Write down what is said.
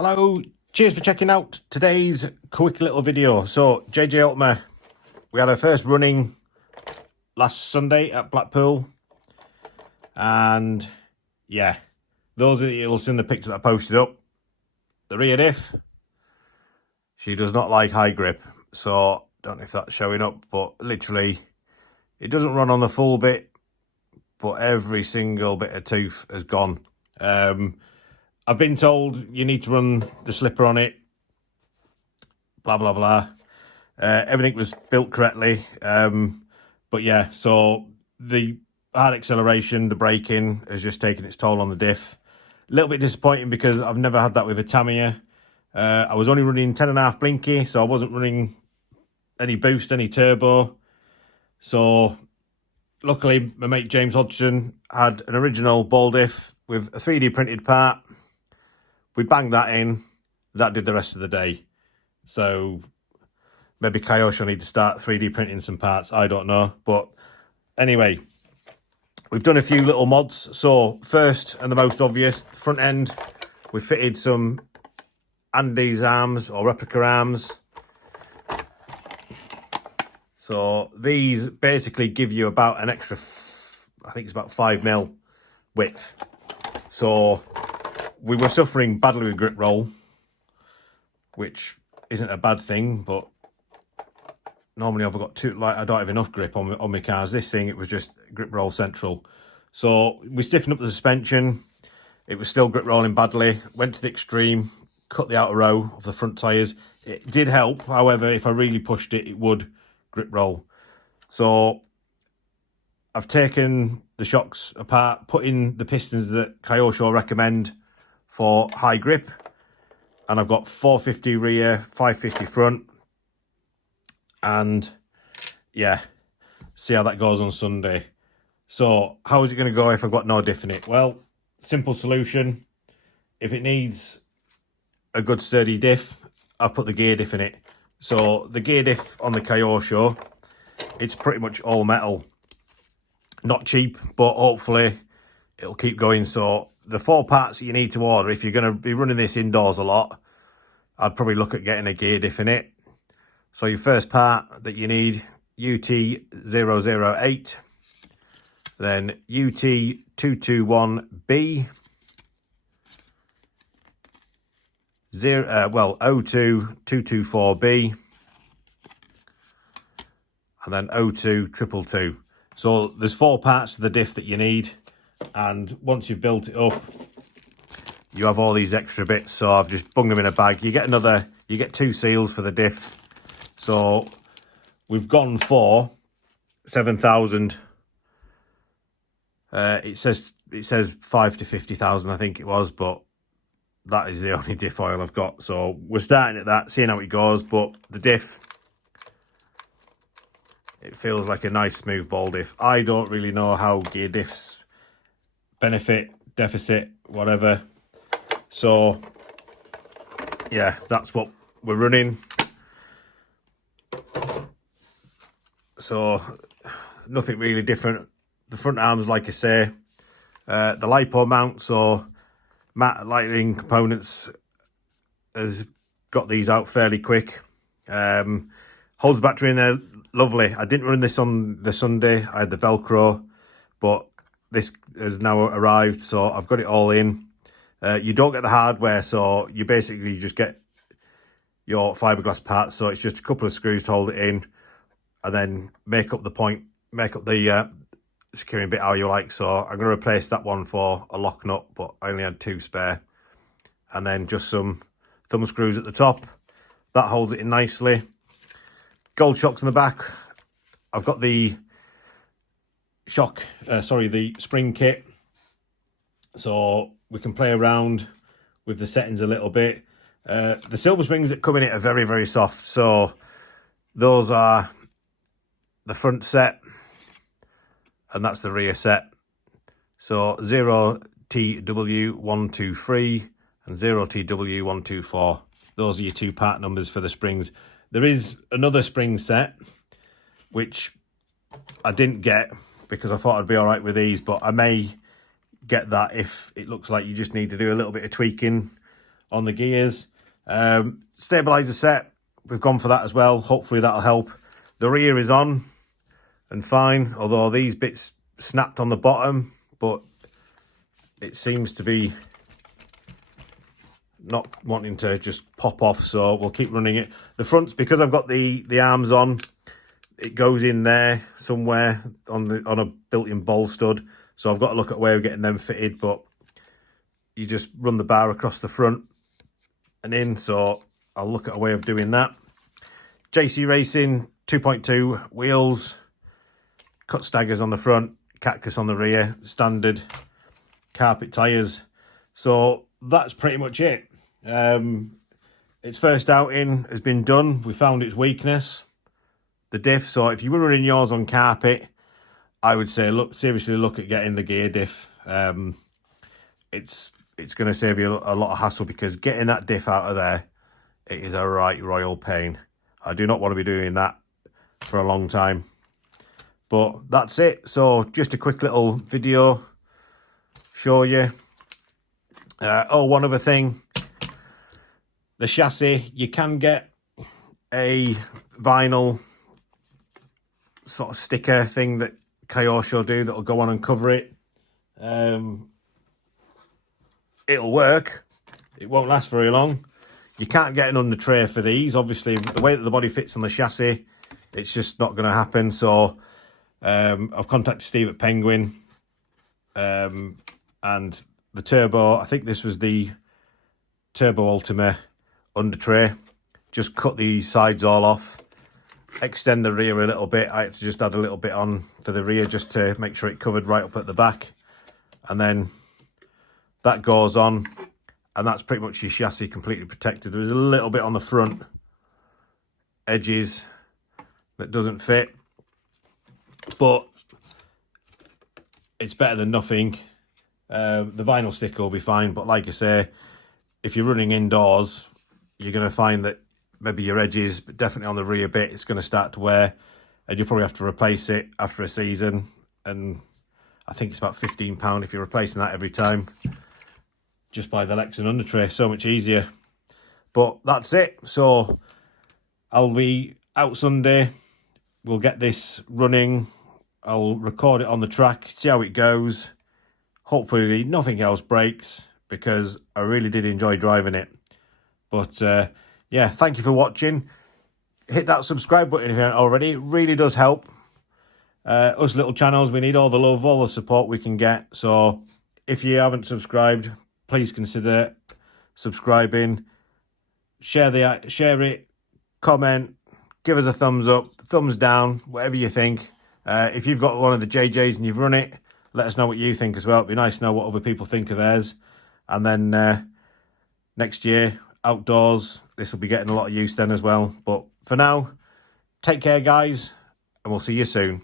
Hello, cheers for checking out today's quick little video. So, JJ Ultima, we had our first running last Sunday at Blackpool. And yeah, those of you will see in the picture that I posted up, the rear diff, she does not like high grip. So, don't know if that's showing up, but literally, it doesn't run on the full bit, but every single bit of tooth has gone. I've been told you need to run the slipper on it, blah, blah, blah. Everything was built correctly. But yeah, so the hard acceleration, the braking has just taken its toll on the diff. A little bit disappointing because I've never had that with a Tamiya. I was only running 10.5 blinky, so I wasn't running any boost, any turbo. So luckily, my mate James Hodgson had an original ball diff with a 3D printed part. We banged that in. That did the rest of the day. So maybe Kyosho need to start 3D printing some parts. I don't know. But anyway, we've done a few little mods. So first and the most obvious, front end, we fitted some Andy's arms or replica arms. So these basically give you about an extra, I think it's about 5mm width. So we were suffering badly with grip roll, which isn't a bad thing, but normally I've got I don't have enough grip on my cars. This thing, it was just grip roll central. So we stiffened up the suspension. It was still grip rolling badly. Went to the extreme, cut the outer row of the front tyres. It did help. However, if I really pushed it, it would grip roll. So I've taken the shocks apart, put in the pistons that Kyosho recommend for high grip. And I've got 450 rear, 550 front. And yeah, see how that goes on Sunday. So how is it going to go if I've got no diff in it? Well, simple solution. If it needs a good sturdy diff, I've put the gear diff in it. So the gear diff on the Kyosho, it's pretty much all metal. Not cheap, but hopefully it'll keep going. So the 4 parts that you need to order, if you're going to be running this indoors a lot, I'd probably look at getting a gear diff in it. So your first part that you need, UT008, then UT221B, O2224B, and then O2222. So there's 4 parts to the diff that you need, and once you've built it up, you have all these extra bits. So I've just bunged them in a bag. You get 2 seals for the diff. So we've gone for 7,000. It says 5 to 50,000, I think it was, but that is the only diff oil I've got. So we're starting at that, seeing how it goes. But the diff, it feels like a nice smooth ball diff. I don't really know how gear diffs benefit, deficit, whatever. So yeah, that's what we're running. So nothing really different. The front arms, like I say, the LiPo mount, so Matt Lightning Components has got these out fairly quick. Holds battery in there, lovely. I didn't run this on the Sunday. I had the Velcro, but this has now arrived, so I've got it all in. You don't get the hardware, so you basically just get your fiberglass parts. So it's just a couple of screws to hold it in, and then make up the securing bit how you like. So I'm going to replace that one for a lock nut, but I only had 2 spare. And then just some thumb screws at the top. That holds it in nicely. Gold shocks in the back. I've got the the spring kit. So we can play around with the settings a little bit. The silver springs that come in it are very, very soft. So those are the front set, and that's the rear set. So 0TW123 and 0TW124. Those are your 2 part numbers for the springs. There is another spring set, which I didn't get because I thought I'd be all right with these, but I may get that if it looks like you just need to do a little bit of tweaking on the gears. Stabilizer set, we've gone for that as well. Hopefully that'll help. The rear is on and fine, although these bits snapped on the bottom, but it seems to be not wanting to just pop off, so we'll keep running it. The fronts, because I've got the arms on, it goes in there somewhere on a built-in ball stud, so I've got to look at a way of getting them fitted, but you just run the bar across the front and in, so I'll look at a way of doing that. JC Racing 2.2 wheels, cut staggers on the front, cactus on the rear, standard carpet tyres. So that's pretty much it. Its first outing has been done. We found its weakness, the diff. So if you were running yours on carpet, I would say seriously look at getting the gear diff. It's going to save you a lot of hassle, because getting that diff out of there, it is a right royal pain. I do not want to be doing that for a long time. But that's it. So just a quick little video, show you. Oh, one other thing. The chassis, you can get a vinyl sort of sticker thing that Kyosho do that'll go on and cover it. It'll work. It won't last very long. You can't get an under tray for these. Obviously, the way that the body fits on the chassis, it's just not going to happen. So I've contacted Steve at Penguin, and the turbo, I think this was the Turbo Ultima under tray. Just cut the sides all off, extend the rear a little bit. I had to just add a little bit on for the rear just to make sure it covered right up at the back, and then that goes on, and that's pretty much your chassis completely protected. There's a little bit on the front edges that doesn't fit, but it's better than nothing. The vinyl sticker will be fine, but like I say, if you're running indoors, you're going to find that maybe your edges, but definitely on the rear bit, it's going to start to wear, and you'll probably have to replace it after a season. And I think it's about £15 if you're replacing that every time. Just buy the Lexan under tray, so much easier. But that's it. So I'll be out Sunday. We'll get this running. I'll record it on the track, see how it goes. Hopefully nothing else breaks, because I really did enjoy driving it. But yeah, thank you for watching. Hit that subscribe button if you haven't already. It really does help. Us little channels, we need all the love, all the support we can get. So if you haven't subscribed, please consider subscribing. Share it, comment, give us a thumbs up, thumbs down, whatever you think. If you've got one of the JJs and you've run it, let us know what you think as well. It'd be nice to know what other people think of theirs. And then next year, outdoors, this will be getting a lot of use then as well. But for now, take care, guys, and we'll see you soon.